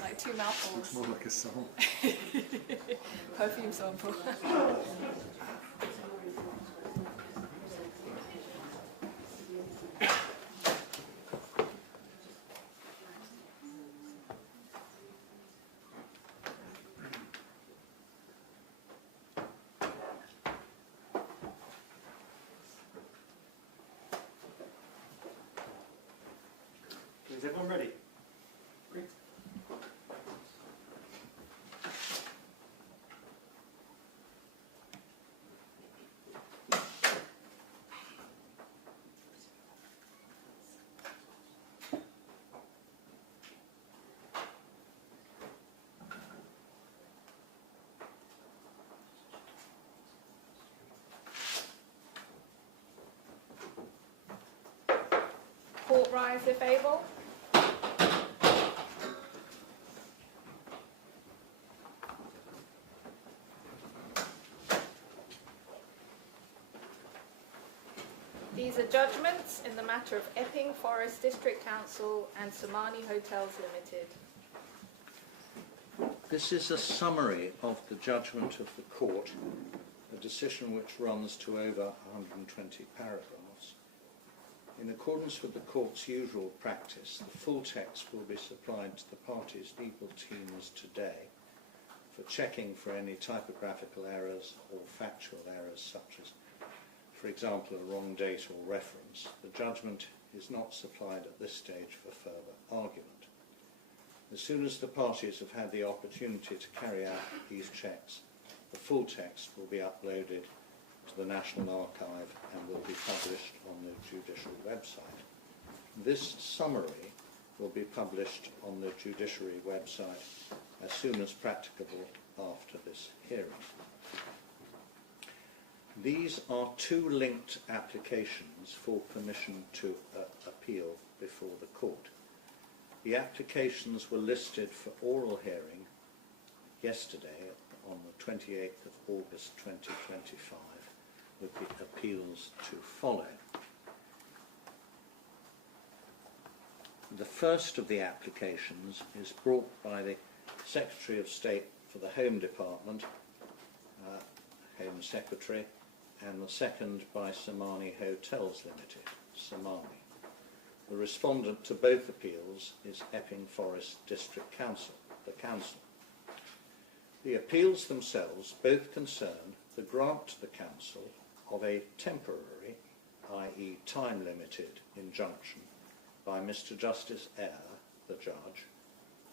like 2 mouthfuls. Looks more like a song. Perfume sample. Is everyone ready? Great. Court rise if able. These are judgments in the matter of Epping Forest District Council and Somani Hotels Ltd. This is a summary of the judgment of the court, a decision which runs to over 120 paragraphs. In accordance with the court's usual practice, the full text will be supplied to the parties' legal teams today for checking for any typographical errors or factual errors such as, for example, a wrong date or reference. The judgment is not supplied at this stage for further argument. As soon as the parties have had the opportunity to carry out these checks, the full text will be uploaded to the National Archive and will be published on the judicial website. This summary will be published on the judiciary website as soon as practicable after this hearing. These are 2 linked applications for permission to appeal before the court. The applications were listed for oral hearing yesterday on the 28th of August 2025, with the appeals to follow. The first of the applications is brought by the Secretary of State for the Home Department, Home Secretary, and the second by Somani Hotels Ltd, Somani. The respondent to both appeals is Epping Forest District Council, the council. The appeals themselves both concern the grant to the council of a temporary, i.e. time-limited, injunction by Mr. Justice Eyre, the judge,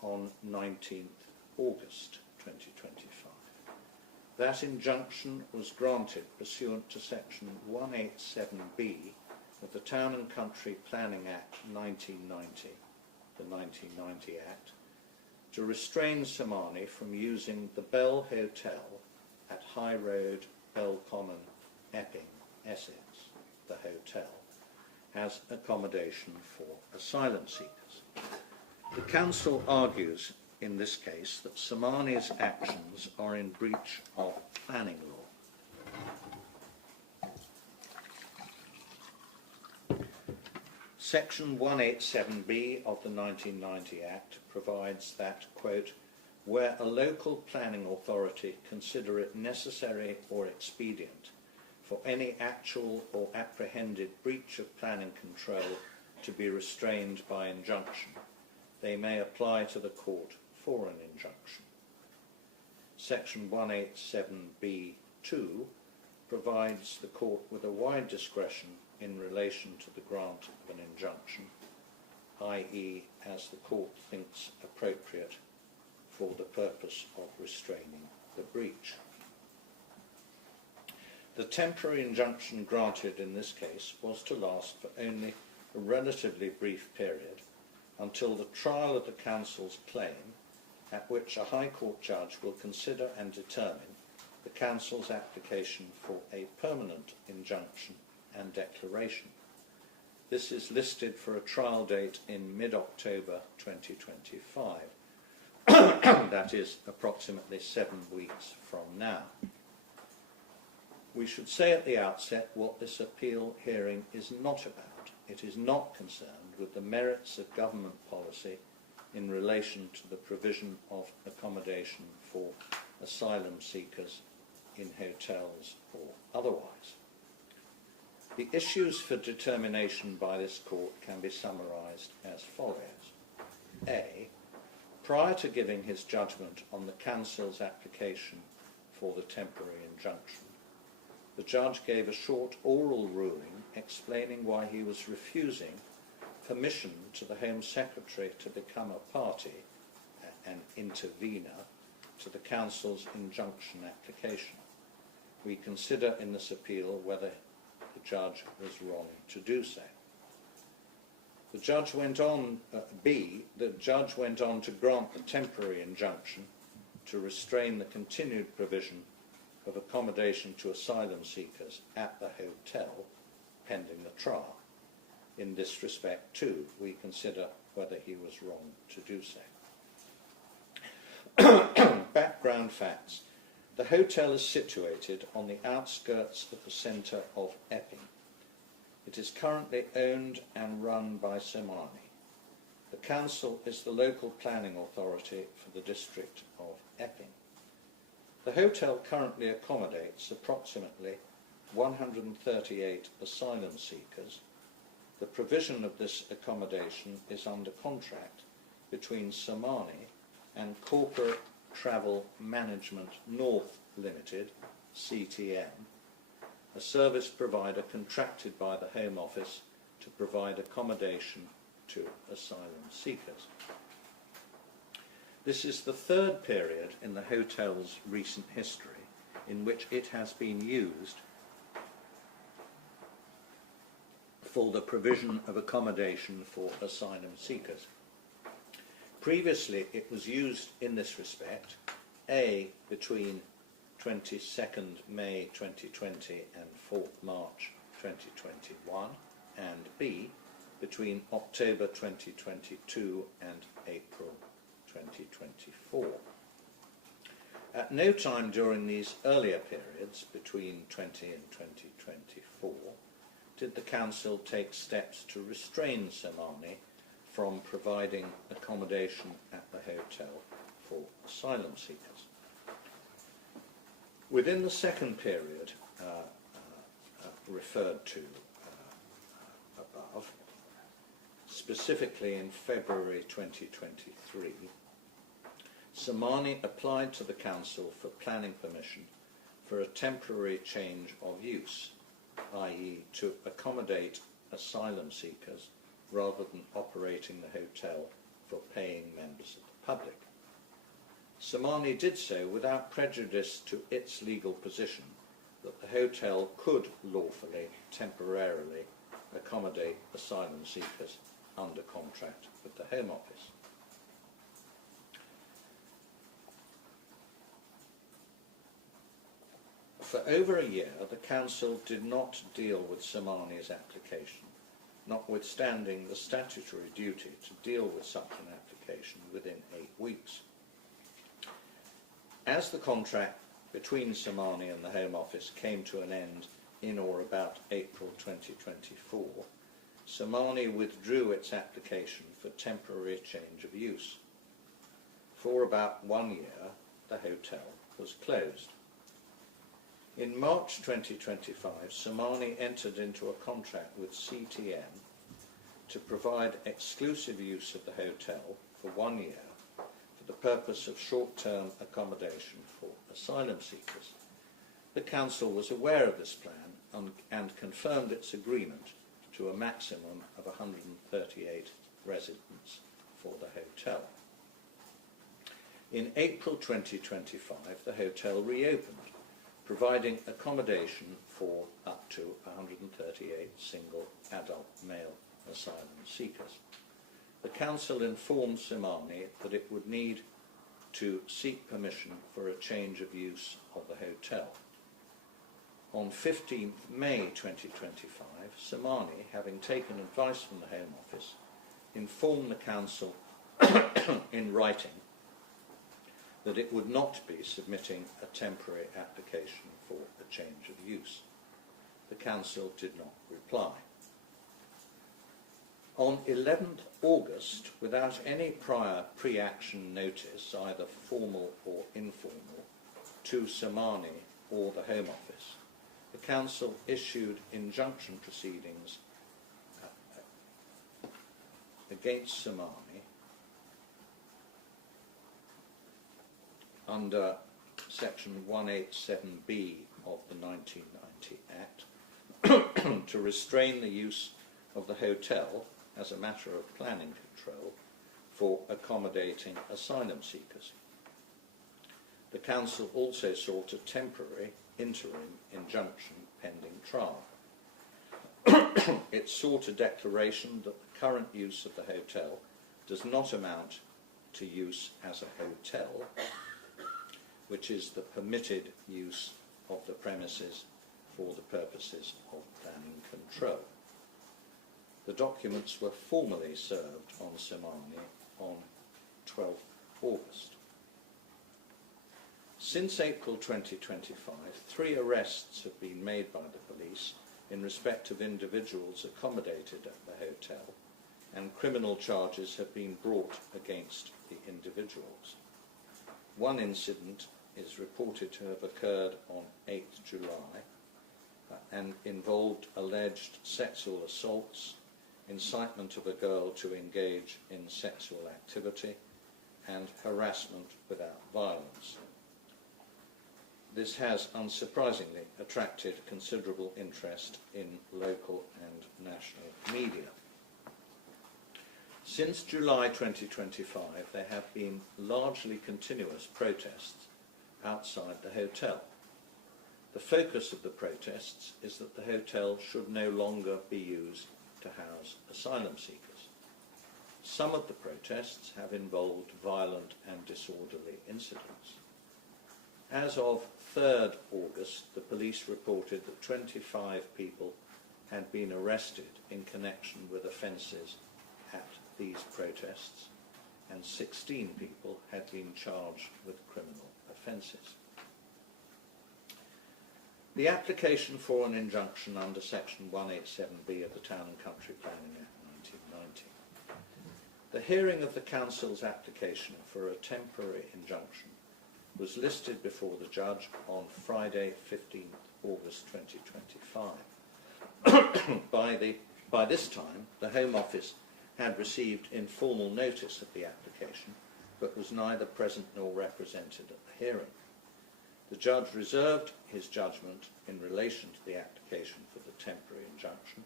on 19th August 2025. That injunction was granted pursuant to Section 187B of the Town and Country Planning Act 1990, the 1990 Act, to restrain Somani from using the Bell Hotel at High Road, Bell Common, Epping, Essex, the hotel, as accommodation for asylum seekers. The council argues in this case that Somani's actions are in breach of planning law. Section 187B of the 1990 Act provides that, quote, where a local planning authority consider it necessary or expedient for any actual or apprehended breach of planning control to be restrained by injunction, they may apply to the court for an injunction. Section 187B(2) provides the court with a wide discretion in relation to the grant of an injunction, i.e. as the court thinks appropriate for the purpose of restraining the breach. The temporary injunction granted in this case was to last for only a relatively brief period until the trial of the council's claim, at which a High Court judge will consider and determine the council's application for a permanent injunction and declaration. This is listed for a trial date in mid-October 2025. That is approximately 7 weeks from now. We should say at the outset what this appeal hearing is not about. It is not concerned with the merits of government policy in relation to the provision of accommodation for asylum seekers in hotels or otherwise. The issues for determination by this court can be summarised as follows. A. Prior to giving his judgment on the council's application for the temporary injunction, the judge gave a short oral ruling explaining why he was refusing permission to the Home Secretary to become a party, an intervener, to the council's injunction application. We consider in this appeal whether the judge was wrong to do so. The judge went on, the judge went on to grant the temporary injunction to restrain the continued provision of accommodation to asylum seekers at the hotel pending the trial. In this respect, too, we consider whether he was wrong to do so. Background facts. The hotel is situated on the outskirts of the centre of Epping. It is currently owned and run by Somani. The council is the local planning authority for the district of Epping. The hotel currently accommodates approximately 138 asylum seekers. The provision of this accommodation is under contract between Somani and Corporate Travel Management North Limited, CTM, a service provider contracted by the Home Office to provide accommodation to asylum seekers. This is the third period in the hotel's recent history in which it has been used for the provision of accommodation for asylum seekers. Previously, it was used in this respect, A, between 22nd May 2020 and 4th March 2021, and B, between October 2022 and April 2024. At no time during these earlier periods, between 20 and 2024, did the Council take steps to restrain Somani from providing accommodation at the hotel for asylum seekers. Within the second period referred to above, specifically in February 2023, Somani applied to the Council for planning permission for a temporary change of use, i.e. to accommodate asylum seekers rather than operating the hotel for paying members of the public. Somani did so without prejudice to its legal position that the hotel could lawfully, temporarily accommodate asylum seekers under contract with the Home Office. For over a year, the Council did not deal with Somani's application, notwithstanding the statutory duty to deal with such an application within 8 weeks. As the contract between Somani and the Home Office came to an end in or about April 2024, Somani withdrew its application for temporary change of use. For about 1 year, the hotel was closed. In March 2025, Somani entered into a contract with CTM to provide exclusive use of the hotel for 1 year for the purpose of short-term accommodation for asylum seekers. The Council was aware of this plan and confirmed its agreement to a maximum of 138 residents for the hotel. In April 2025, the hotel reopened, providing accommodation for up to 138 single adult male asylum seekers. The Council informed Somani that it would need to seek permission for a change of use of the hotel. On 15th May 2025, Somani, having taken advice from the Home Office, informed the Council in writing that it would not be submitting a temporary application for a change of use. The Council did not reply. On 11th August, without any prior pre-action notice, either formal or informal, to Somani or the Home Office, the Council issued injunction proceedings against Somani under Section 187B of the 1990 Act to restrain the use of the hotel as a matter of planning control for accommodating asylum seekers. The Council also sought a temporary interim injunction pending trial. It sought a declaration that the current use of the hotel does not amount to use as a hotel, which is the permitted use of the premises for the purposes of planning control. The documents were formally served on Somani on 12th August. Since April 2025, 3 arrests have been made by the police in respect of individuals accommodated at the hotel, and criminal charges have been brought against the individuals. One incident is reported to have occurred on 8th July and involved alleged sexual assaults, incitement of a girl to engage in sexual activity, and harassment without violence. This has, unsurprisingly, attracted considerable interest in local and national media. Since July 2025, there have been largely continuous protests outside the hotel. The focus of the protests is that the hotel should no longer be used to house asylum seekers. Some of the protests have involved violent and disorderly incidents. As of 3rd August, the police reported that 25 people had been arrested in connection with offences at these protests, and 16 people had been charged with criminal offences. The application for an injunction under Section 187B of the Town and Country Planning Act 1990. The hearing of the Council's application for a temporary injunction was listed before the judge on Friday, 15th August 2025. By this time, the Home Office had received informal notice of the application, but was neither present nor represented at the hearing. The judge reserved his judgment in relation to the application for the temporary injunction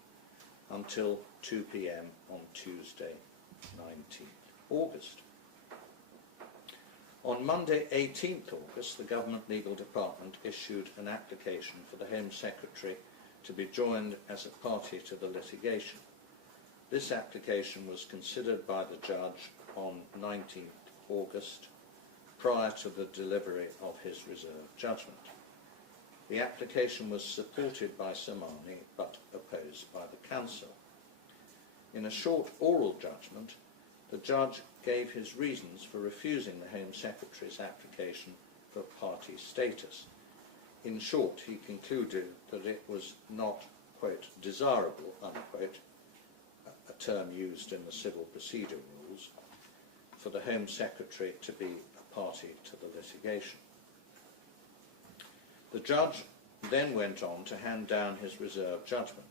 until 2 p.m. on Tuesday, 19th August. On Monday, 18th August, the Government Legal Department issued an application for the Home Secretary to be joined as a party to the litigation. This application was considered by the judge on 19th August, prior to the delivery of his reserved judgment. The application was supported by Somani, but opposed by the Council. In a short oral judgment, the judge gave his reasons for refusing the Home Secretary's application for party status. In short, he concluded that it was not, quote, desirable, unquote, a term used in the civil procedure rules, for the Home Secretary to be a party to the litigation. The judge then went on to hand down his reserved judgment.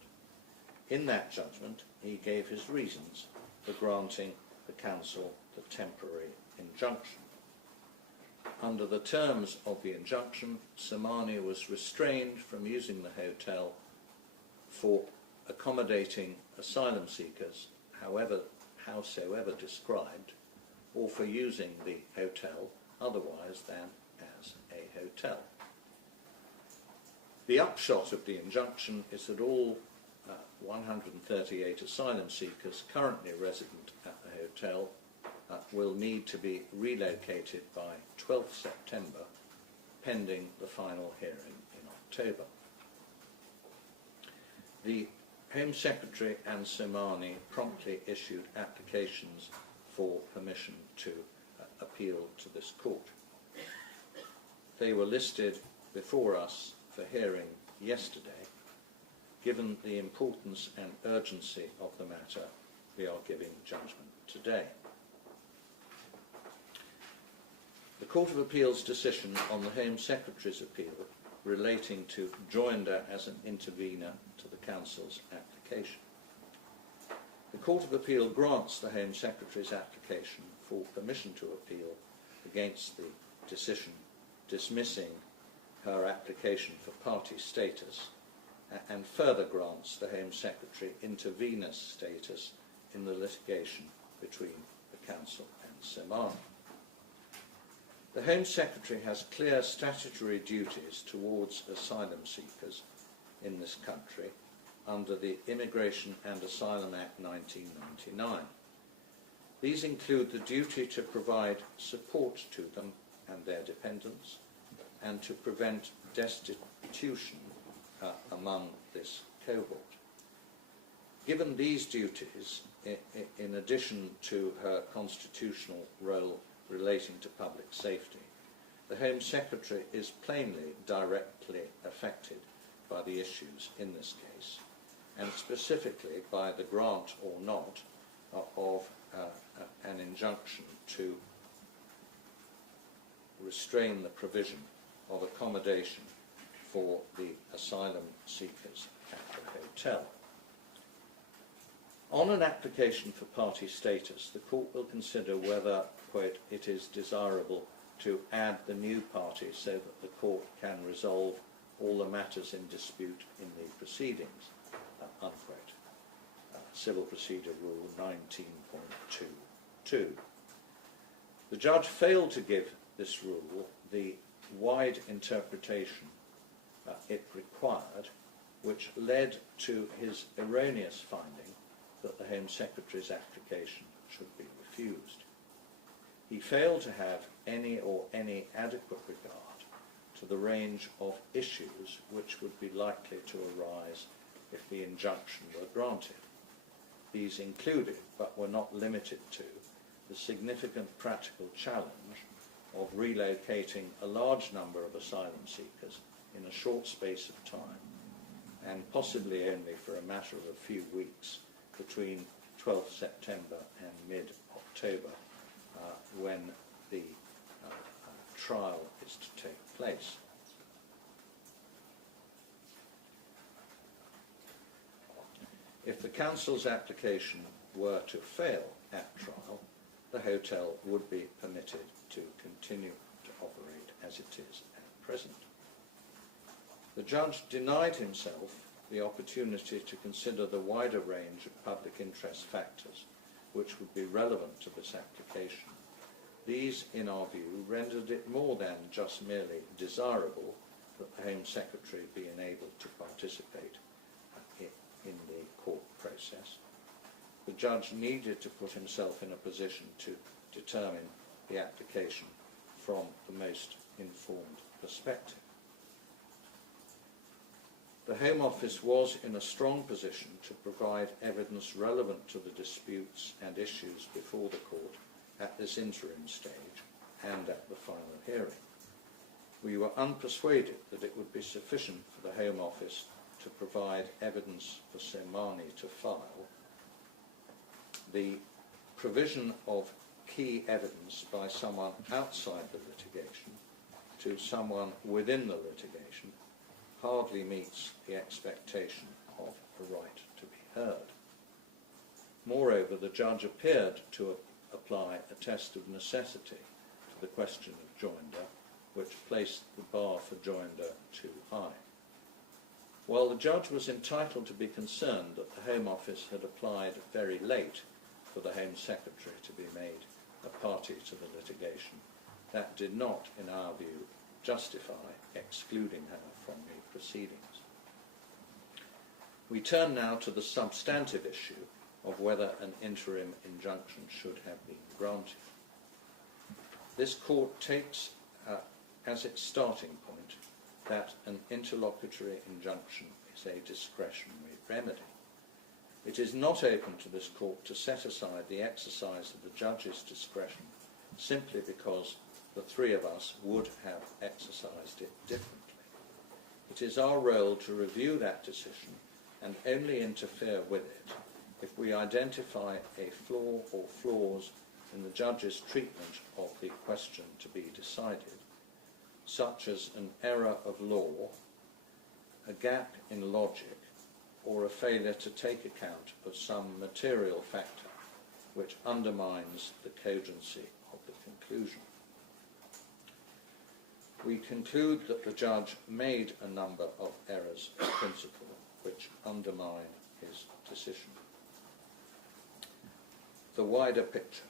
In that judgment, he gave his reasons for granting the Council the temporary injunction. Under the terms of the injunction, Somani was restrained from using the hotel for accommodating asylum seekers, howsoever described, or for using the hotel otherwise than as a hotel. The upshot of the injunction is that all 138 asylum seekers currently resident at the hotel will need to be relocated by 12th September, pending the final hearing in October. The Home Secretary and Somani promptly issued applications for permission to appeal to this court. They were listed before us for hearing yesterday. Given the importance and urgency of the matter, we are giving judgment today. The Court of Appeal's decision on the Home Secretary's appeal relating to joinder as an intervener to the Council's application. The Court of Appeal grants the Home Secretary's application for permission to appeal against the decision dismissing her application for party status, and further grants the Home Secretary intervenor status in the litigation between the Council and Somani. The Home Secretary has clear statutory duties towards asylum seekers in this country under the Immigration and Asylum Act 1999. These include the duty to provide support to them and their dependents, and to prevent destitution among this cohort. Given these duties, in addition to her constitutional role relating to public safety, the Home Secretary is plainly directly affected by the issues in this case, and specifically by the grant or not of an injunction to restrain the provision of accommodation for the asylum seekers at the hotel. On an application for party status, the Court will consider whether, quote, it is desirable to add the new party so that the Court can resolve all the matters in dispute in the proceedings, unquote. Civil Procedure Rule 19.22. The judge failed to give this rule the wide interpretation it required, which led to his erroneous finding that the Home Secretary's application should be refused. He failed to have any adequate regard to the range of issues which would be likely to arise if the injunction were granted. These included, but were not limited to, the significant practical challenge of relocating a large number of asylum seekers in a short space of time, and possibly only for a matter of a few weeks between 12th September and mid-October, when the trial is to take place. If the Council's application were to fail at trial, the hotel would be permitted to continue to operate as it is at present. The judge denied himself the opportunity to consider the wider range of public interest factors which would be relevant to this application. These, in our view, rendered it more than just merely desirable that the Home Secretary be enabled to participate in the court process. The judge needed to put himself in a position to determine the application from the most informed perspective. The Home Office was in a strong position to provide evidence relevant to the disputes and issues before the court at this interim stage and at the final hearing. We were unpersuaded that it would be sufficient for the Home Office to provide evidence for Somani to file. The provision of key evidence by someone outside the litigation to someone within the litigation hardly meets the expectation of a right to be heard. Moreover, the judge appeared to apply a test of necessity to the question of joinder, which placed the bar for joinder too high. While the judge was entitled to be concerned that the Home Office had applied very late for the Home Secretary to be made a party to the litigation, that did not, in our view, justify excluding her from the proceedings. We turn now to the substantive issue of whether an interim injunction should have been granted. This court takes as its starting point that an interlocutory injunction is a discretionary remedy. It is not open to this court to set aside the exercise of the judge's discretion simply because the three of us would have exercised it differently. It is our role to review that decision and only interfere with it if we identify a flaw or flaws in the judge's treatment of the question to be decided, such as an error of law, a gap in logic, or a failure to take account of some material factor which undermines the cogency of the conclusion. We conclude that the judge made a number of errors of principle which undermine his decision. The wider picture.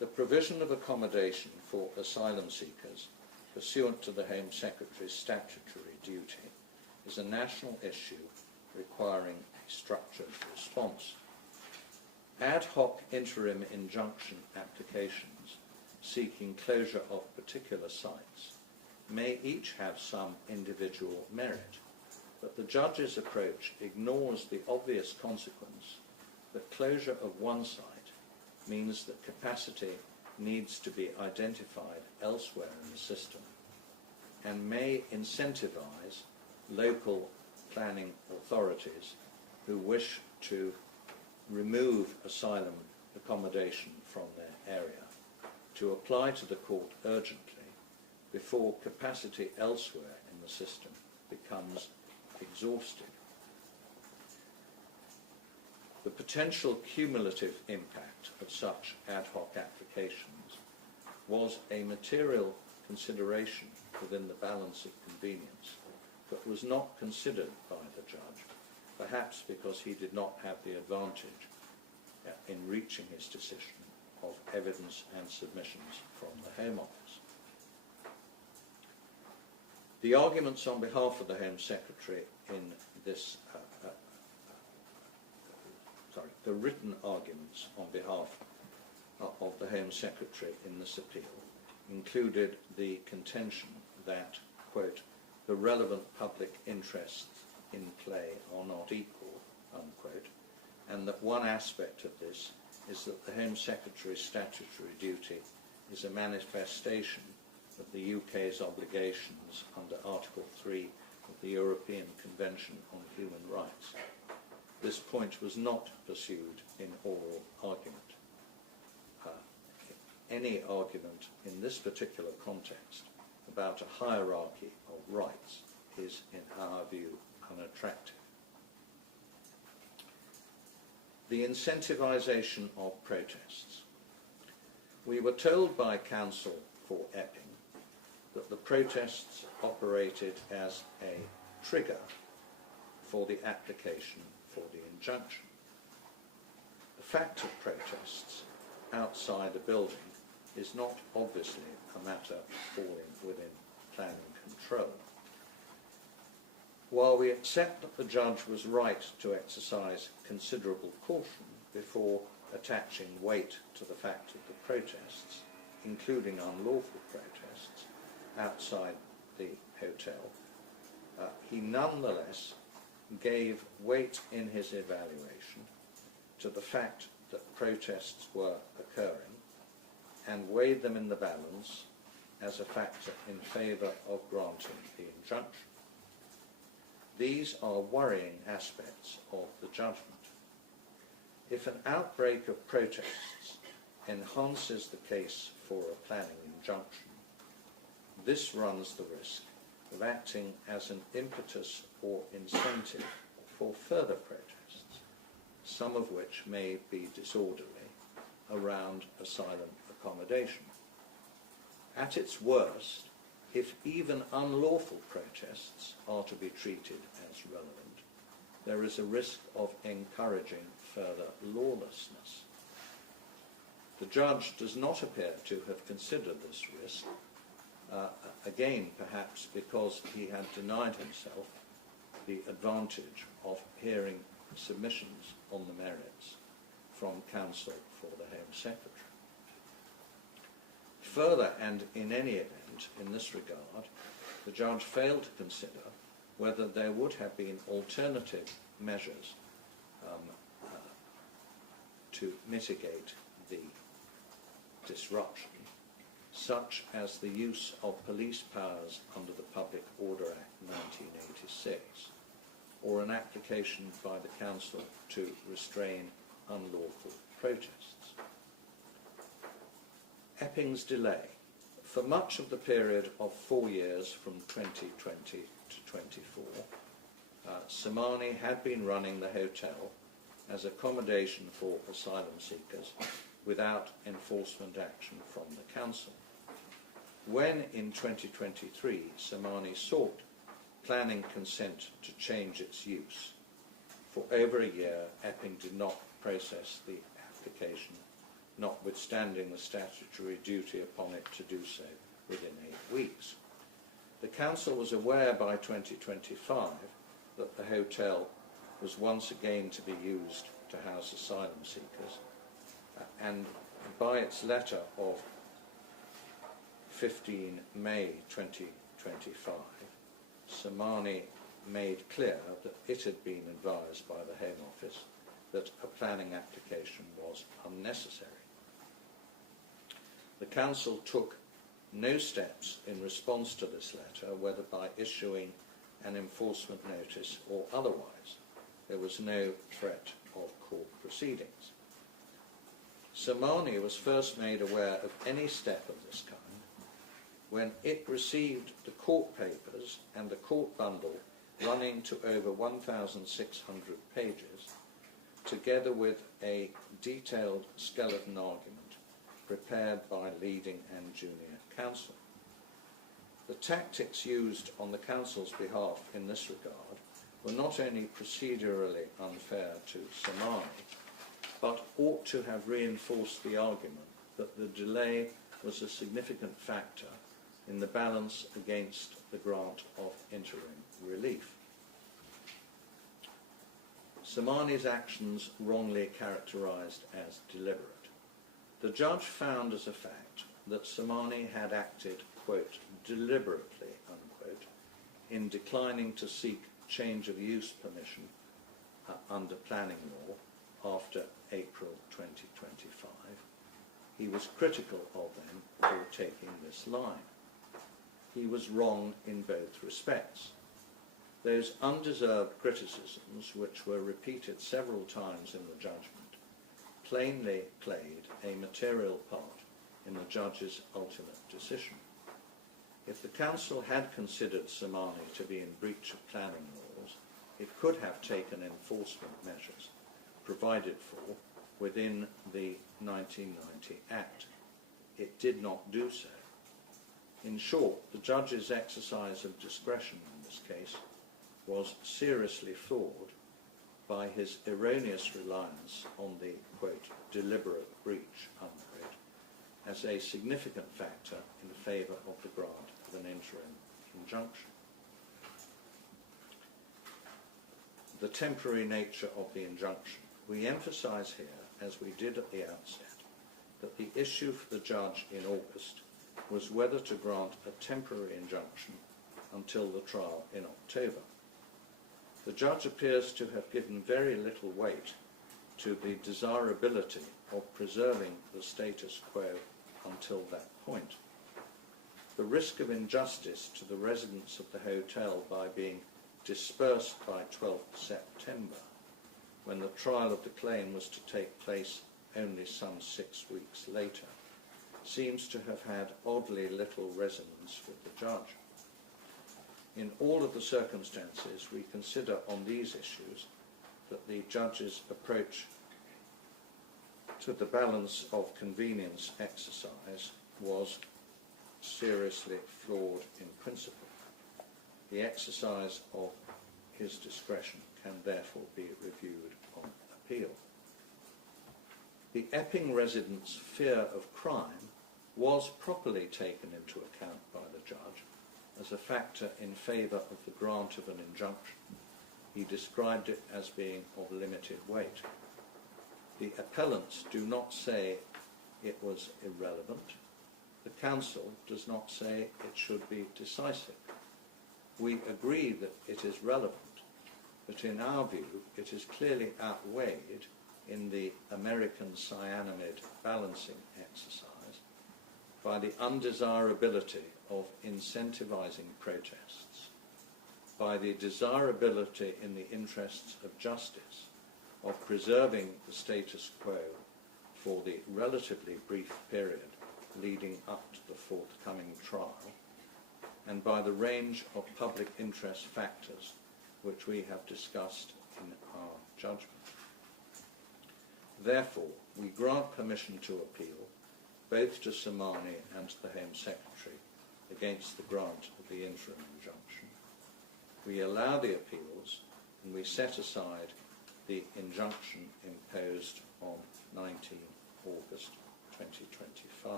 The provision of accommodation for asylum seekers pursuant to the Home Secretary's statutory duty is a national issue requiring a structured response. Ad hoc interim injunction applications seeking closure of particular sites may each have some individual merit, but the judge's approach ignores the obvious consequence that closure of one site means that capacity needs to be identified elsewhere in the system and may incentivize local planning authorities who wish to remove asylum accommodation from their area to apply to the court urgently before capacity elsewhere in the system becomes exhausted. The potential cumulative impact of such ad hoc applications was a material consideration within the balance of convenience, but was not considered by the judge, perhaps because he did not have the advantage in reaching his decision of evidence and submissions from the Home Office. The arguments on behalf of the Home Secretary in this, the written arguments on behalf of the Home Secretary in this appeal included the contention that, quote, the relevant public interests in play are not equal, unquote, and that one aspect of this is that the Home Secretary's statutory duty is a manifestation of the UK's obligations under Article 3 of the European Convention on Human Rights. This point was not pursued in oral argument. Any argument in this particular context about a hierarchy of rights is, in our view, unattractive. The incentivisation of protests. We were told by counsel for Epping that the protests operated as a trigger for the application for the injunction. The fact of protests outside a building is not obviously a matter falling within planning control. While we accept that the judge was right to exercise considerable caution before attaching weight to the fact of the protests, including unlawful protests, outside the hotel, he nonetheless gave weight in his evaluation to the fact that protests were occurring and weighed them in the balance as a factor in favour of granting the injunction. These are worrying aspects of the judgment. If an outbreak of protests enhances the case for a planning injunction, this runs the risk of acting as an impetus or incentive for further protests, some of which may be disorderly, around asylum accommodation. At its worst, if even unlawful protests are to be treated as relevant, there is a risk of encouraging further lawlessness. The judge does not appear to have considered this risk, again perhaps because he had denied himself the advantage of hearing submissions on the merits from counsel for the Home Secretary. Further, and in any event, in this regard, the judge failed to consider whether there would have been alternative measures to mitigate the disruption, such as the use of police powers under the Public Order Act 1986, or an application by the council to restrain unlawful protests. Epping's delay. For much of the period of 4 years from 2020 to 24, Somani had been running the hotel as accommodation for asylum seekers without enforcement action from the council. When in 2023 Somani sought planning consent to change its use, for over a year Epping did not process the application, notwithstanding the statutory duty upon it to do so within 8 weeks. The council was aware by 2025 that the hotel was once again to be used to house asylum seekers, and by its letter of 15 May 2025, Somani made clear that it had been advised by the Home Office that a planning application was unnecessary. The council took no steps in response to this letter, whether by issuing an enforcement notice or otherwise. There was no threat of court proceedings. Somani was first made aware of any step of this kind when it received the court papers and the court bundle running to over 1,600 pages, together with a detailed skeleton argument prepared by leading and junior counsel. The tactics used on the council's behalf in this regard were not only procedurally unfair to Somani, but ought to have reinforced the argument that the delay was a significant factor in the balance against the grant of interim relief. Somani's actions wrongly characterised as deliberate. The judge found as a fact that Somani had acted, quote, deliberately, unquote, in declining to seek change of use permission under planning law after April 2025. He was critical of them for taking this line. He was wrong in both respects. Those undeserved criticisms, which were repeated several times in the judgment, plainly played a material part in the judge's ultimate decision. If the council had considered Somani to be in breach of planning laws, it could have taken enforcement measures provided for within the 1990 Act. It did not do so. In short, the judge's exercise of discretion in this case was seriously flawed by his erroneous reliance on the, quote, deliberate breach, unquote, as a significant factor in favour of the grant of an interim injunction. The temporary nature of the injunction. We emphasise here, as we did at the outset, that the issue for the judge in August was whether to grant a temporary injunction until the trial in October. The judge appears to have given very little weight to the desirability of preserving the status quo until that point. The risk of injustice to the residents of the hotel by being dispersed by 12th September, when the trial of the claim was to take place only some 6 weeks later, seems to have had oddly little resonance with the judge. In all of the circumstances, we consider on these issues that the judge's approach to the balance of convenience exercise was seriously flawed in principle. The exercise of his discretion can therefore be reviewed on appeal. The Epping residents' fear of crime was properly taken into account by the judge as a factor in favour of the grant of an injunction. He described it as being of limited weight. The appellants do not say it was irrelevant. The council does not say it should be decisive. We agree that it is relevant, but in our view it is clearly outweighed in the American cyanamide balancing exercise by the undesirability of incentivising protests by the desirability in the interests of justice of preserving the status quo for the relatively brief period leading up to the forthcoming trial, and by the range of public interest factors which we have discussed in our judgment. Therefore, we grant permission to appeal both to Somani and to the Home Secretary against the grant of the interim injunction. We allow the appeals and we set aside the injunction imposed on 19 August 2025.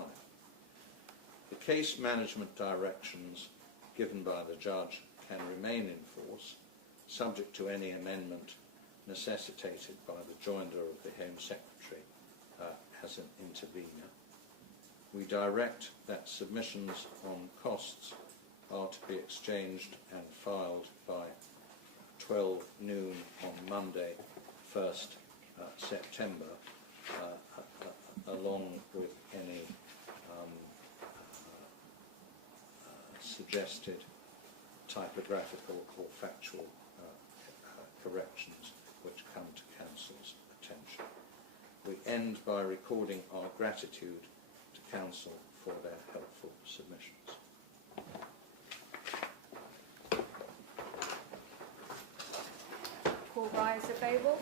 The case management directions given by the judge can remain in force, subject to any amendment necessitated by the joinder of the Home Secretary as an intervener. We direct that submissions on costs are to be exchanged and filed by 12 noon on Monday, 1st September, along with any suggested typographical or factual corrections which come to Council's attention. We end by recording our gratitude to Council for their helpful submissions. All rise if able.